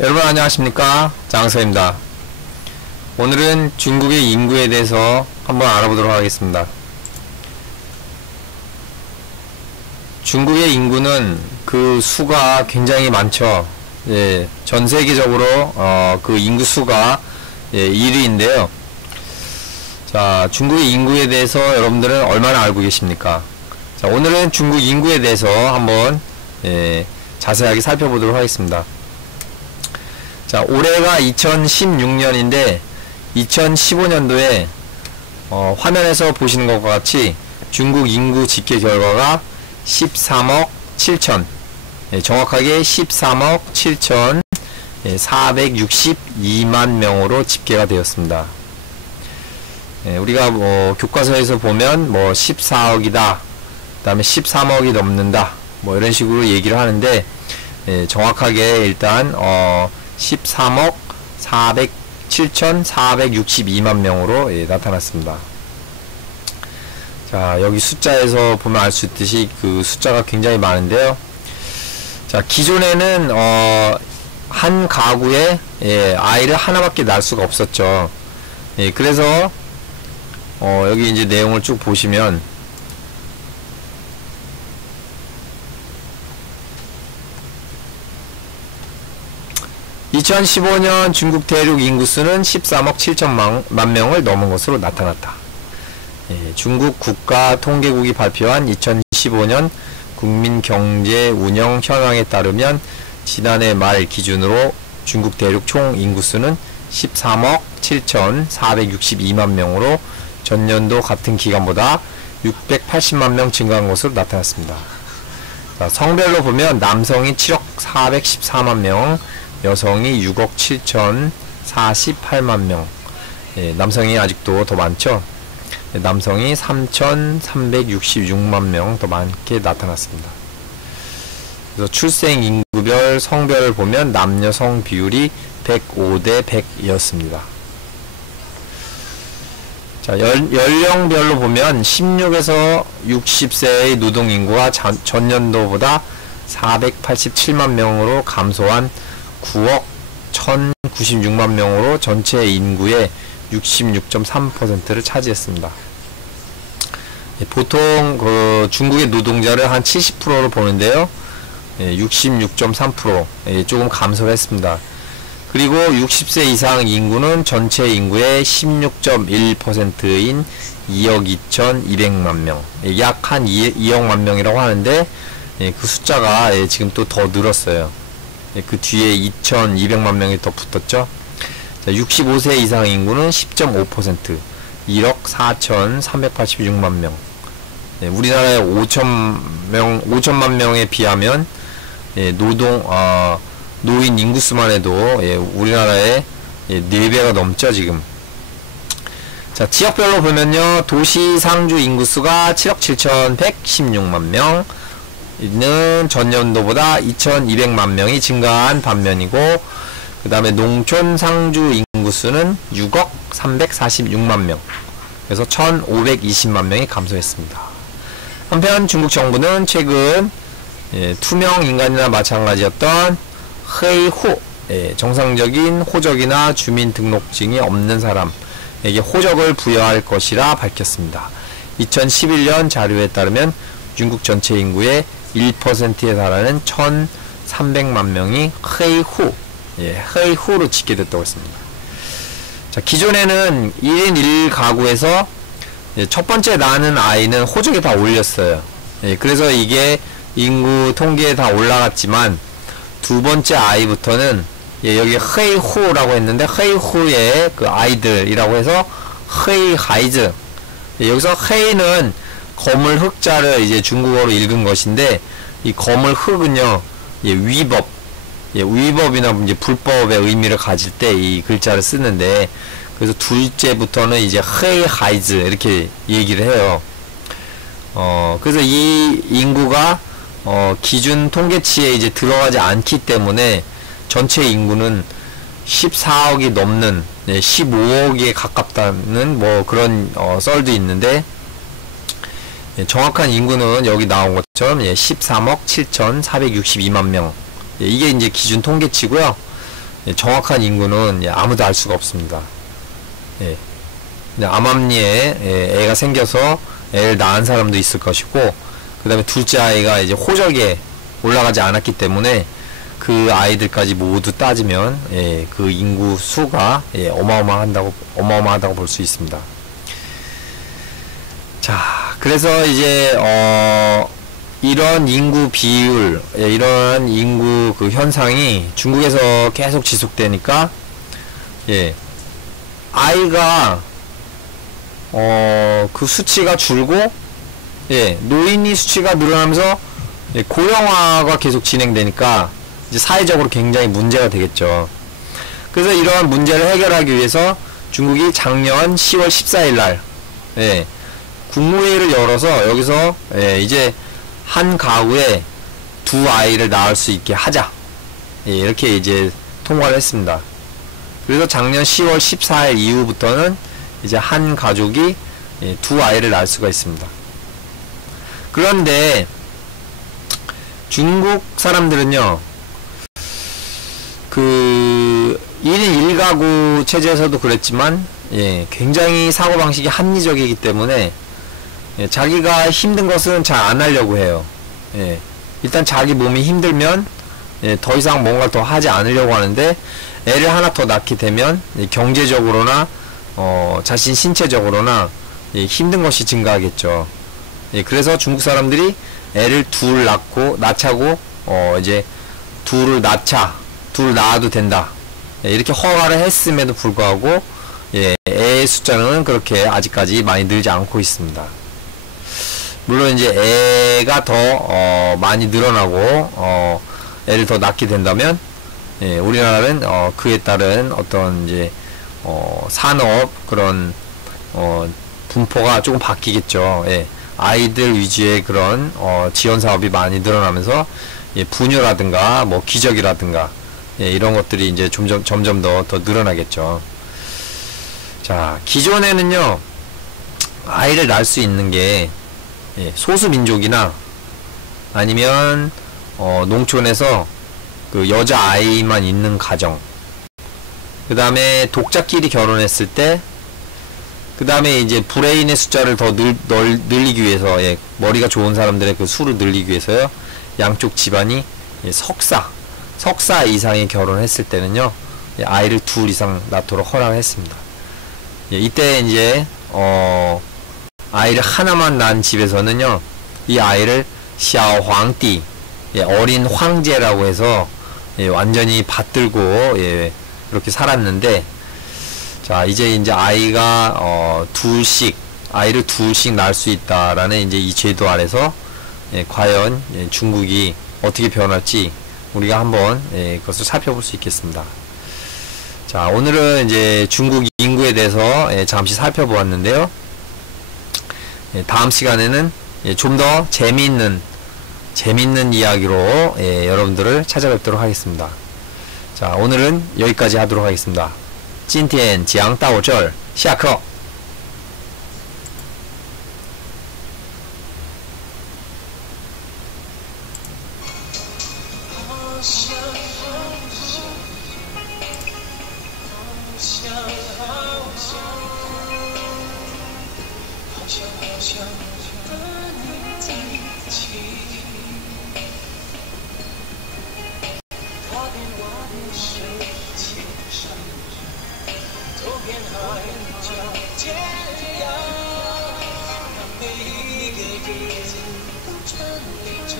여러분 안녕하십니까, 장서입니다. 오늘은 중국의 인구에 대해서 한번 알아보도록 하겠습니다. 중국의 인구는 그 수가 굉장히 많죠. 예, 전 세계적으로 그 인구 수가 1위인데요. 자, 중국의 인구에 대해서 여러분들은 얼마나 알고 계십니까? 자, 오늘은 중국 인구에 대해서 한번 자세하게 살펴보도록 하겠습니다. 자, 올해가 2016년인데 2015년도에 화면에서 보시는 것과 같이 중국 인구 집계 결과가 13억 7천, 정확하게 13억 7천 462만 명으로 집계가 되었습니다. 우리가 교과서에서 보면 14억이다, 그 다음에 13억이 넘는다, 이런 식으로 얘기를 하는데, 정확하게 일단 13억 7,462만 명으로 나타났습니다. 자, 여기 숫자에서 보면 알 수 있듯이 그 숫자가 굉장히 많은데요. 자, 기존에는 한 가구에 아이를 하나밖에 낳을 수가 없었죠. 그래서 여기 이제 내용을 쭉 보시면 2015년 중국 대륙 인구수는 13억 7천만 명을 넘은 것으로 나타났다. 중국 국가통계국이 발표한 2015년 국민경제운영 현황에 따르면 지난해 말 기준으로 중국 대륙 총 인구수는 13억 7,462만 명으로 전년도 같은 기간보다 680만 명 증가한 것으로 나타났습니다. 자, 성별로 보면 남성이 7억 414만 명, 여성이 6억 7,048만 명. 남성이 아직도 더 많죠. 남성이 3,366만 명 더 많게 나타났습니다. 그래서 출생 인구별 성별을 보면 남여성 비율이 105대 100이었습니다. 자, 연령별로 보면 16에서 60세의 노동인구가 전년도보다 487만 명으로 감소한 9억 1096만 명으로 전체 인구의 66.3%를 차지했습니다. 보통 그 중국의 노동자를 한 70%로 보는데요. 66.3%, 조금 감소를 했습니다. 그리고 60세 이상 인구는 전체 인구의 16.1%인 2억 2200만 명, 약 한 2억만 명이라고 하는데, 그 숫자가 지금 또 더 늘었어요. 그 뒤에 2200만 명이 더 붙었죠. 자, 65세 이상 인구는 10.5%, 1억 4386만 명. 우리나라의 5천만 명에 비하면 노인 인구수만 해도 우리나라의 4배가 넘죠, 지금. 자, 지역별로 보면요, 도시 상주 인구수가 7억 7116만 명, 는 전년도보다 2200만 명이 증가한 반면이고, 그 다음에 농촌 상주 인구수는 6억 346만 명, 그래서 1520만 명이 감소했습니다. 한편 중국 정부는 최근 투명 인간이나 마찬가지였던 헤이후, 정상적인 호적이나 주민등록증이 없는 사람에게 호적을 부여할 것이라 밝혔습니다. 2011년 자료에 따르면 중국 전체 인구의 1%에 달하는 1300만 명이 헤이후로 집계됐다고 했습니다. 자, 기존에는 1인 1가구에서 첫 번째 낳는 아이는 호적에 다 올렸어요. 그래서 이게 인구 통계에 다 올라갔지만, 두 번째 아이부터는 여기 헤이후라고 했는데, 헤이후의 그 아이들이라고 해서 헤이하이즈, 여기서 헤이는 거물 흑자를 이제 중국어로 읽은 것인데, 이 거물 흑은요, 위법, 위법이나 이제 불법의 의미를 가질 때 이 글자를 쓰는데, 그래서 둘째부터는 이제 헤이하이즈 이렇게 얘기를 해요. 그래서 이 인구가 기준 통계치에 이제 들어가지 않기 때문에 전체 인구는 14억이 넘는 15억에 가깝다는 뭐 그런 썰도 있는데, 정확한 인구는 여기 나온 것처럼 13억 7,462만 명. 이게 이제 기준 통계치고요. 정확한 인구는 아무도 알 수가 없습니다. 암암리에 애가 생겨서 애를 낳은 사람도 있을 것이고, 그 다음에 둘째 아이가 이제 호적에 올라가지 않았기 때문에 그 아이들까지 모두 따지면 그 인구 수가 어마어마하다고 볼 수 있습니다. 자, 그래서 이제 이런 인구 비율, 이런 인구 그 현상이 중국에서 계속 지속되니까 아이가 그 수치가 줄고 노인이 수치가 늘어나면서 고령화가 계속 진행되니까 이제 사회적으로 굉장히 문제가 되겠죠. 그래서 이러한 문제를 해결하기 위해서 중국이 작년 10월 14일 날 국무회의를 열어서 여기서 이제 한 가구에 두 아이를 낳을 수 있게 하자, 이렇게 이제 통과를 했습니다. 그래서 작년 10월 14일 이후부터는 이제 한 가족이 두 아이를 낳을 수가 있습니다. 그런데 중국 사람들은요, 그 1인 1가구 체제에서도 그랬지만 굉장히 사고방식이 합리적이기 때문에 자기가 힘든 것은 잘 안 하려고 해요. 일단 자기 몸이 힘들면 더 이상 뭔가 더 하지 않으려고 하는데, 애를 하나 더 낳게 되면 경제적으로나 자신 신체적으로나 힘든 것이 증가하겠죠. 그래서 중국 사람들이 애를 둘 낳자고 이제 둘을 낳아도 된다, 이렇게 허가를 했음에도 불구하고 애의 숫자는 그렇게 아직까지 많이 늘지 않고 있습니다. 물론 이제 애가 더 많이 늘어나고 애를 더 낳게 된다면 우리나라는 그에 따른 어떤 이제 산업 그런 분포가 조금 바뀌겠죠. 아이들 위주의 그런 지원 사업이 많이 늘어나면서 분유라든가 뭐 기저귀라든가 이런 것들이 이제 점점 더 늘어나겠죠. 자, 기존에는요, 아이를 낳을 수 있는 게 소수 민족이나 아니면 농촌에서 그 여자 아이만 있는 가정, 그 다음에 독자끼리 결혼했을 때, 그 다음에 이제 브레인의 숫자를 더 늘리기 위해서, 머리가 좋은 사람들의 그 수를 늘리기 위해서요, 양쪽 집안이 석사 이상의 결혼했을 때는요, 아이를 둘 이상 낳도록 허락을 했습니다. 이때 이제 아이를 하나만 낳은 집에서는요, 이 아이를 샤오황띠, 어린 황제라고 해서 완전히 받들고 그렇게 살았는데, 자, 이제 아이를 둘씩 낳을 수 있다라는 이제 이 제도 아래서 과연 중국이 어떻게 변할지 우리가 한번 그것을 살펴볼 수 있겠습니다. 자, 오늘은 이제 중국 인구에 대해서 잠시 살펴보았는데요. 다음 시간에는 좀 더 재미있는 이야기로 여러분들을 찾아뵙도록 하겠습니다. 자, 오늘은 여기까지 하도록 하겠습니다. 今天讲到这儿，下课。每一个日子都穿越着